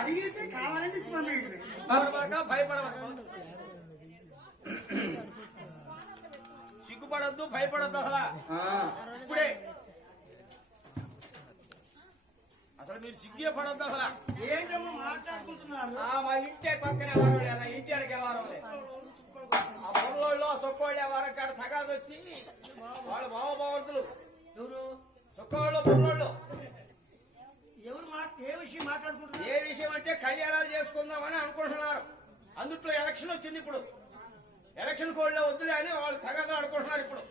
అడిగితే కావాలంటే. సిగ్గుపడద్దు భయపడద్దు అసలు. ఇప్పుడే. అసలు మీరు సిగ్గే పడద్దు అసలు. ఏంటమ్మా మాట్లాడుకుంటున్నారు? మా ఇంటే పక్కనే వారు నా ఇంటి అడిగే వారు ఆ పొలంలో సొక్కోళ్ళే వారు కాడ తగాదు వచ్చి వాళ్ళు భావభావంతులు ఎవరు? సొక్కోళ్ళు పొలంలో ఎవరు ఏ విషయం మాట్లాడుకుంటున్నారు? ఏ విషయం అంటే కళ్యాణాలు చేసుకుందామని అనుకుంటున్నారు. అందుట్లో ఎలక్షన్ వచ్చింది ఇప్పుడు. ఎలక్షన్ కోడ్లో వద్దులే అని వాళ్ళు తగదా అనుకుంటున్నారు ఇప్పుడు.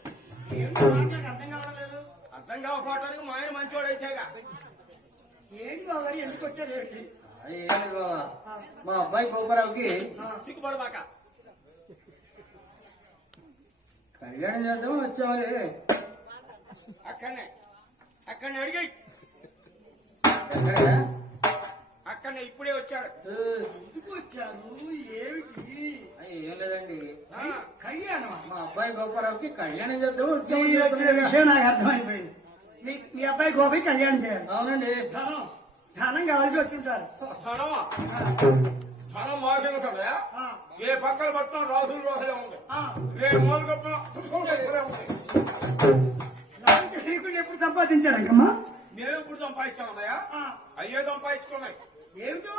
అర్థం కావట్లేదు అర్థం కాకపోవటానికి మా ఆయన మంచోడు అయితేగా ఏంటి బాబు ఎందుకు వచ్చారు ఏంటి మా అబ్బాయి గోపరావుకి సిగ్గుపడబాక కళ్యాణం చేద్దామని వచ్చామని అక్కడనే. అక్కడనే అడిగి వచ్చారు ఏమిటి? ఏం లేదండి. ఆ, కళ్యాణమా? మా అబ్బాయి గోపరావుకి కళ్యాణం చేద్దామని మీరు వచ్చిన విషయం నాకు అర్థమైపోయింది. మీ మీ అబ్బాయి గోపి కళ్యాణం చేయాలి. అవునండి. ధనం ధనం కావాల్సి వస్తుంటారు స్థలం స్థలం మార్గం కదా ఏ పక్కన పట్టిన రాసులు రాసులే ఉంది ఆ. ఏ మూల తెలియకుండా ఎప్పుడు సంపాదించారు అంకమ్మా? నేను ఇప్పుడు సంపాదించామయ్యా అయ్యే సంపాదించుకున్నాయి. ఏమిటో?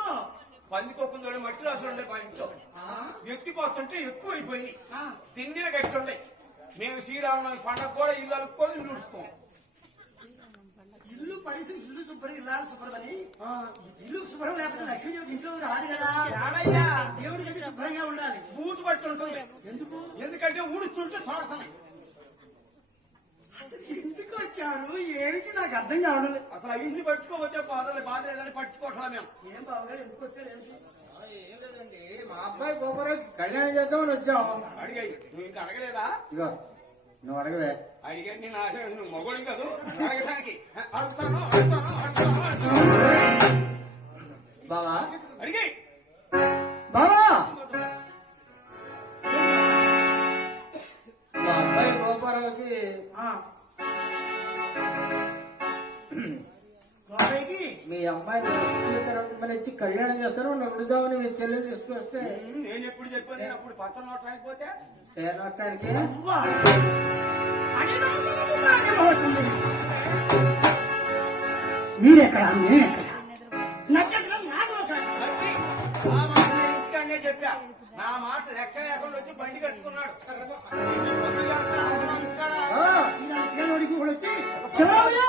పందికొక్కుని తోడే మట్టి రాసులు ఉండే మా ఇంట్లో. వ్యక్తి పోస్తుంటే ఎక్కువ అయిపోయినాయి ఆ, తిండిన గట్టుంటాయి మేము శ్రీరామనవమి పండగ కూడా ఇల్లు అలుక్కొని ఇల్లు ఉడుచుకోం ఇల్లు పరిస్థితి ఇల్లు శుభ్రం ఇల్లాలు శుభ్రమని. ఇల్లు శుభ్రం లేకపోతే లక్ష్మీదేవి ఇంట్లో రాదు కదా. ఏడయ్యా దేవుడి గది శుభ్రంగా ఉండాలి. బూజు పట్టి ఉంటుంది ఎందుకు? ఎందుకంటే ఊడుస్తుంటే ఎందుకు వచ్చారు ఏమిటి నాకు అర్థం కావడం లేదు. అసలు ఆ ఇంటిని పట్టుకోకపోతే బాధలు బాధ లేదని పట్టించుకోవట్లా మేము. ఏం బాబుగారు ఎందుకు వచ్చారు ఏంటి ఏం లేదండి. మా అబ్బాయి గోపరావుకి కళ్యాణం చేద్దామని వచ్చాం. అడిగాయి నువ్వు ఇంకా అడగలేదా? ఇగో నువ్వు అడగవే. అడిగా నేను ఆశ నువ్వు మగోడి కాదు అడగడానికి. అడుగుతాను అడుగుతాను అడుగుతాను అడుగుతాను. బావా? అడిగాయి. చేస్తారు నువ్వు విడుదామని మీ చెల్లి తీసుకొస్తే నేను ఎప్పుడు చెప్పాను? నేను అప్పుడు పత్రం నోటానికి పోతే? తేనొట్టానికి నువ్వా? అని నాకు బాధపడుతుంది. మీరెక్కడ మరి నేను ఇంటికాడనే చెప్పా. నా మాట లెక్క లేకుండా వచ్చి బండి కట్టుకున్నాడు. శివరామయ్య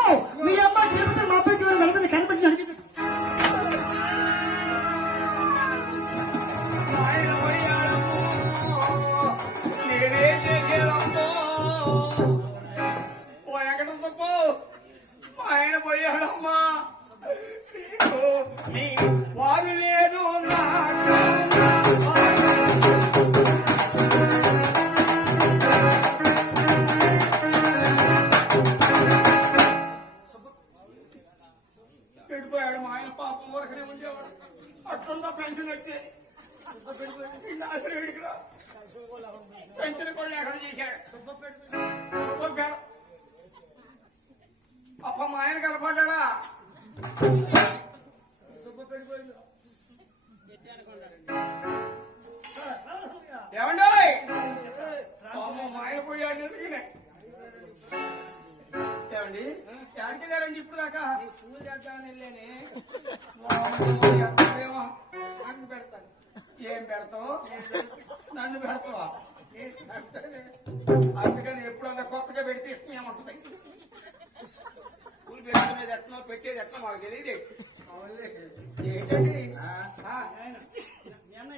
ఆయన కనపడ్డా ఏమండి? మా ఆయన పోయాడు ఎందుకనే ఏమండి? ఎక్కడికి వెళ్ళారండి ఇప్పుడు దాకా? పూజ చేద్దామని వెళ్ళానే వామ్మో, నాకు పెడతాను. ఏం పెడతావు? నన్ను పెడతావా? ఏం పెడతానే? అందుకని ఎప్పుడన్నా కొత్తగా పెడితే ఇష్టం ఏమంటుంది? పూలు పెట్టుకునేది ఎట్లా పెట్టేది ఎట్లా మాకు తెలియదు. ఏంటండి? ఆ,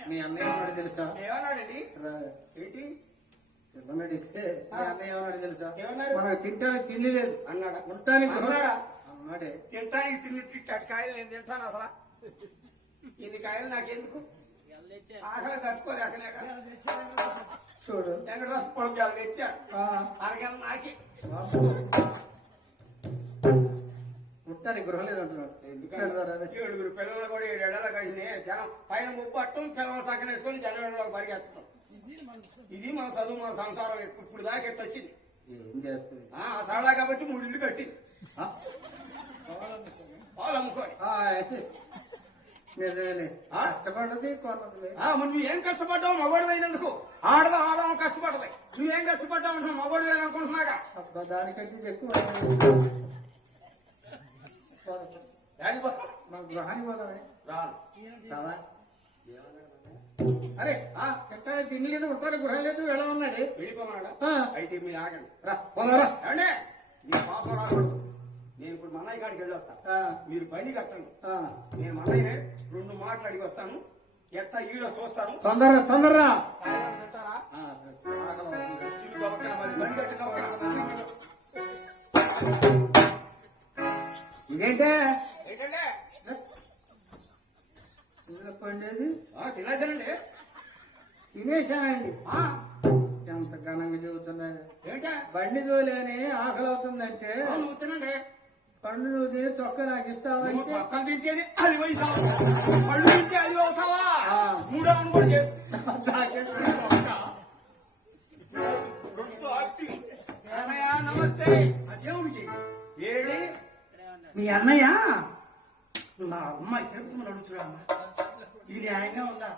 మీ అన్నయ్య ఏమన్నాడు తెలుసా? ఏమన్నాడండి రా, ఏంటి? చెప్పమన్నాడు ఇస్తే మీ అన్నయ్య ఏమన్నాడు తెలుసా? ఏమన్నాడు? మనకు తింటానికి తిండి లేదు. అన్నాడా? ఉంటానికి అన్నాడా? తింటానికి తిన్ని కాయలు నేను తింటాను అసలు. ఇన్ని కాయలు నాకెందుకు? ఆకలి తట్టుకోలేకలేక చూడు. వెంకటరాజు పొలం తెచ్చాడు. ఆ, అరగల నాకి. ఉంటానికి గృహం లేదు అంటున్నాడు పెడతారా? ఏడుగురు పిల్లలు కూడా ఏడేళ్ళ కలిసి జనం పైన ముప్పు అట్టం పిల్లల సంఖ్య వేసుకొని జనం పరిగెత్తడం ఇది మన చదువు. మన సంసారం. ఇప్పుడు దాకా ఎట్లా వచ్చింది? ఏం సరళా కాబట్టి మూడు ఇల్లు కట్టింది. ఆ, పాలు ఆ? కష్టపడది నువ్వేం కష్టపడ్డావు? మగవాడు అయినందుకు ఆడదాం ఆడదాం కష్టపడలే నువ్వేం కష్టపడ్డావు అంటే మగవాడు అనుకుంటున్నాగా దానికంటే ఎక్కువ? మా గృహానికి పోదామే రాను? అరే ఆ, చెట్టాన్ని తినలేదు ఉంటారు గృహం లేదు వెళ్ళమన్నాడు వెళ్ళిపోమన్నాడా. అయితే మీరు ఆగండి రా ఏమండి మీ పాప రాకూడదు నేను ఇప్పుడు మన్నయ్య కాడికి వెళ్ళి వస్తాను ఆ, మీరు బండి కట్టండి. నేను మన్నయ్యనే రెండు మాటలు అడిగి వస్తాను ఎట్ట ఈడో చూస్తాను తొందరగా తొందరగా ఇందులో పండేది? తినేసానండి ఎంత ఘనంగా చెబుతున్నారు ఏంటా? బండి తోలేని ఆకలి అవుతుందంటే పండు నువ్వు తిని తొక్క నాకు ఇస్తావంటే నమస్తే. అదేవుడికి ఏడి? మీ అన్నయ్య? మా అమ్మాయి తిరుపతి అడుగుతున్నా అమ్మ. ఇది న్యాయంగా ఉందా?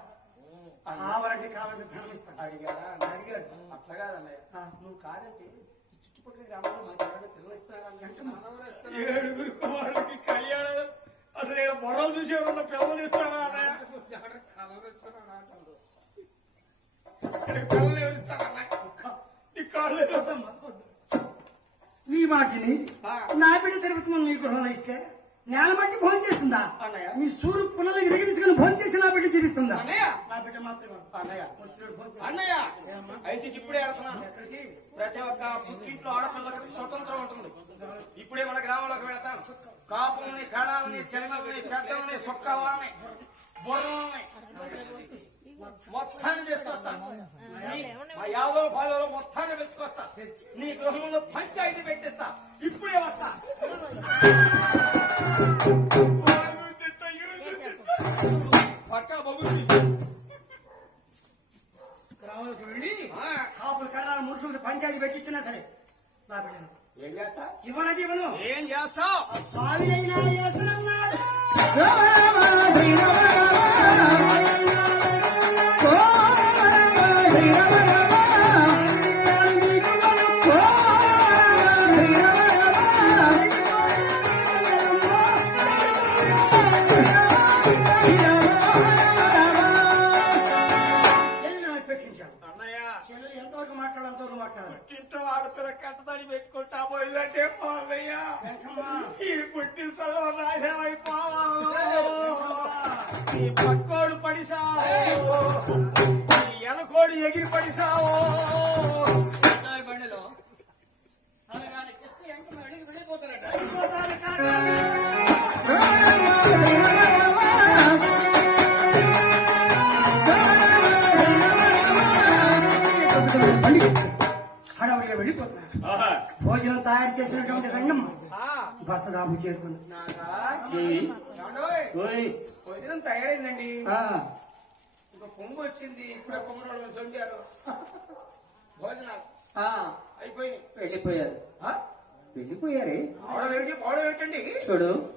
కావాలంటే కావాలంటే ధనం ఇస్తాను అడిగారా అడిగాడు. అట్లా కాదన్నయ్య. ఆ, నువ్వు కాదంటే ఈ చుట్టుపక్కల గ్రామంలో మంచి ఎవరైనా పిల్లలు ఇస్తారా ఏడుగురు కుమారుడికి కళ్యాణం. అసలు ఇక్కడ బొర్రలు చూసి ఎవరన్నా పిల్లలు ఇస్తారా అన్నయ్య? పిల్లలు ఇస్తారా అన్నయ్య? నీ కాళ్ళు ఎత్తమ్మా. నీ మాటిని. నా బిడ్డ తిరుపతి మీ గృహంలో ఇస్తే నేల మట్టి భోజనం చేస్తుందా. మీ సూరు పునలు ఇరిగి తీసుకుని భోజనం చేసి నా బిడ్డ జీవిస్తుందా నా మాత్రమే. అన్నయ్య. అన్నయ్య. అయితే ఇప్పుడే ఎక్కడికి? ప్రతి ఒక్క పుట్టింట్లో ఆడపిల్లకి స్వతంత్రం ఉంటుంది. ఇప్పుడే మన గ్రామంలోకి వెళ్తాను కాపుల్ని కడాలని శనగల్ని పెద్దల్ని సొక్కవాలని బుర్రల్ని మొత్తాన్ని తీసుకొస్తాను నీ- మా యాదవ పాలలో మొత్తాన్ని తెచ్చుకొస్తా నీ గృహంలో పంచాయతీ పెట్టిస్తా. ఇప్పుడే వస్తా. చెల్లెలు ఎంతవరకు మాట్లాడు అంతవరకు మాట్లాడాలి? పుట్టింట్లో ఆడపిల్ల పెట్టుకుంటా పోయిందంటే పోవయ్యా ఈ పుట్టిన చదువు నాశనమైపోవా ఈ పక్కోడు పడిసావు ఈ ఎనకోడు ఎగిరి పడిసావు ఓయ్. భోజనం తయారైందండి. ఇంకా పొంగు వచ్చింది. ఇప్పుడే భోజనాలు. ఆ, అయిపోయి వెళ్ళిపోయారు. చూడు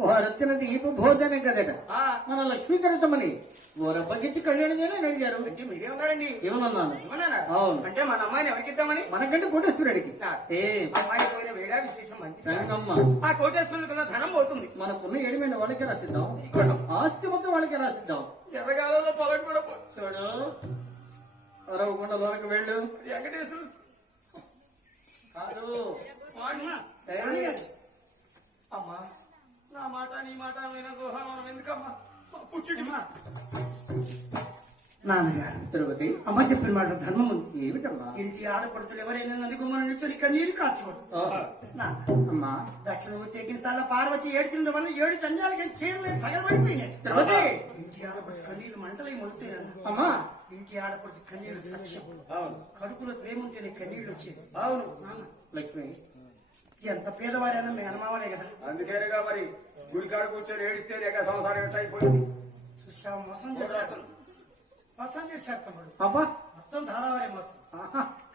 వారొచ్చిన దీప భోజనం కదట. ఆ, మన లక్ష్మీ తరతమని ఊరబ్బకిచ్చి కళ్యాణం చేయాలని అడిగారు. ఉన్నారండి. ఏమన్నాను. అంటే మన అమ్మాయిని ఎవరికిద్దామని మనకంటే కోటేశ్వరుడికి. అమ్మాయి పోయిన వేళ విశేషం మంచి రంగమ్మ. ఆ కోటేశ్వరులకున్న ధనం పోతుంది. మనకున్న ఎడిమైన వాళ్ళకి రాసిద్దాం. ఆస్తి మొత్తం వాళ్ళకి రాసిద్దాం. ఎర్రగాలలో పొలం కూడా చూడు. అరవకుండా లోనకి వెళ్ళు. వెంకటేశ్వరు కాదు. తిరుపతి అమ్మ చెప్పిన మాట ధర్మం ఉంది. ఏమిటమ్మా? ఇంటి ఆడపడుచులు ఎవరైనా నలుగురు నిల్చొని కన్నీరు కాచుకోడు అమ్మా. దక్షిణమూర్తి ఎగిన సార్లు పార్వతి ఏడ్చినందు వల్ల ఏడు దండాలకి చీరలేదు తగలబడిపోయినట్టు తిరుపతి ఇంటి ఆడపడుచు కన్నీళ్ళు మంటలై మొలుతాయన్న అమ్మా. ఇంటి ఆడపడుచు కన్నీళ్ళు సత్యం. కడుపులో ప్రేమ ఉంటేనే కన్నీళ్ళు వచ్చేది. అవును. లక్ష్మి. ఎంత పేదవారైనా మేనమావలే కదా. అందుకేనేగా మరి గుడికాడ కూర్చొని ఏడిస్తే లేక సంసారం ఎట్ట అయిపోయింది చూసావు మోసం చేశారు మోసం చేశారు తమ్ముడు అబ్బా. మొత్తం ధారావారి మోసం.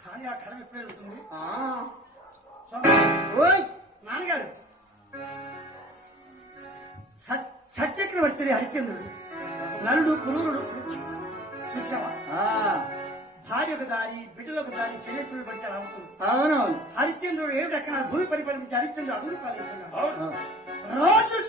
కానీ ఆ కరం ఎప్పుడు వెళ్తుంది నాన్నగారు. సత్ సత్యక్రవర్తి హరిశ్చంద్రుడు నలుడు పురూరుడు చూసావా భార్య ఒక దారి బిడ్డలు ఒక దారి శనేశ్వరుడు పడితే అవునవును హరిశ్చంద్రుడు ఏడు రకాల భూమి పరిపాలించి హరిశ్చంద్రుడు అదురు పాలిస్తున్నాడు అవును. ఆ, రాజు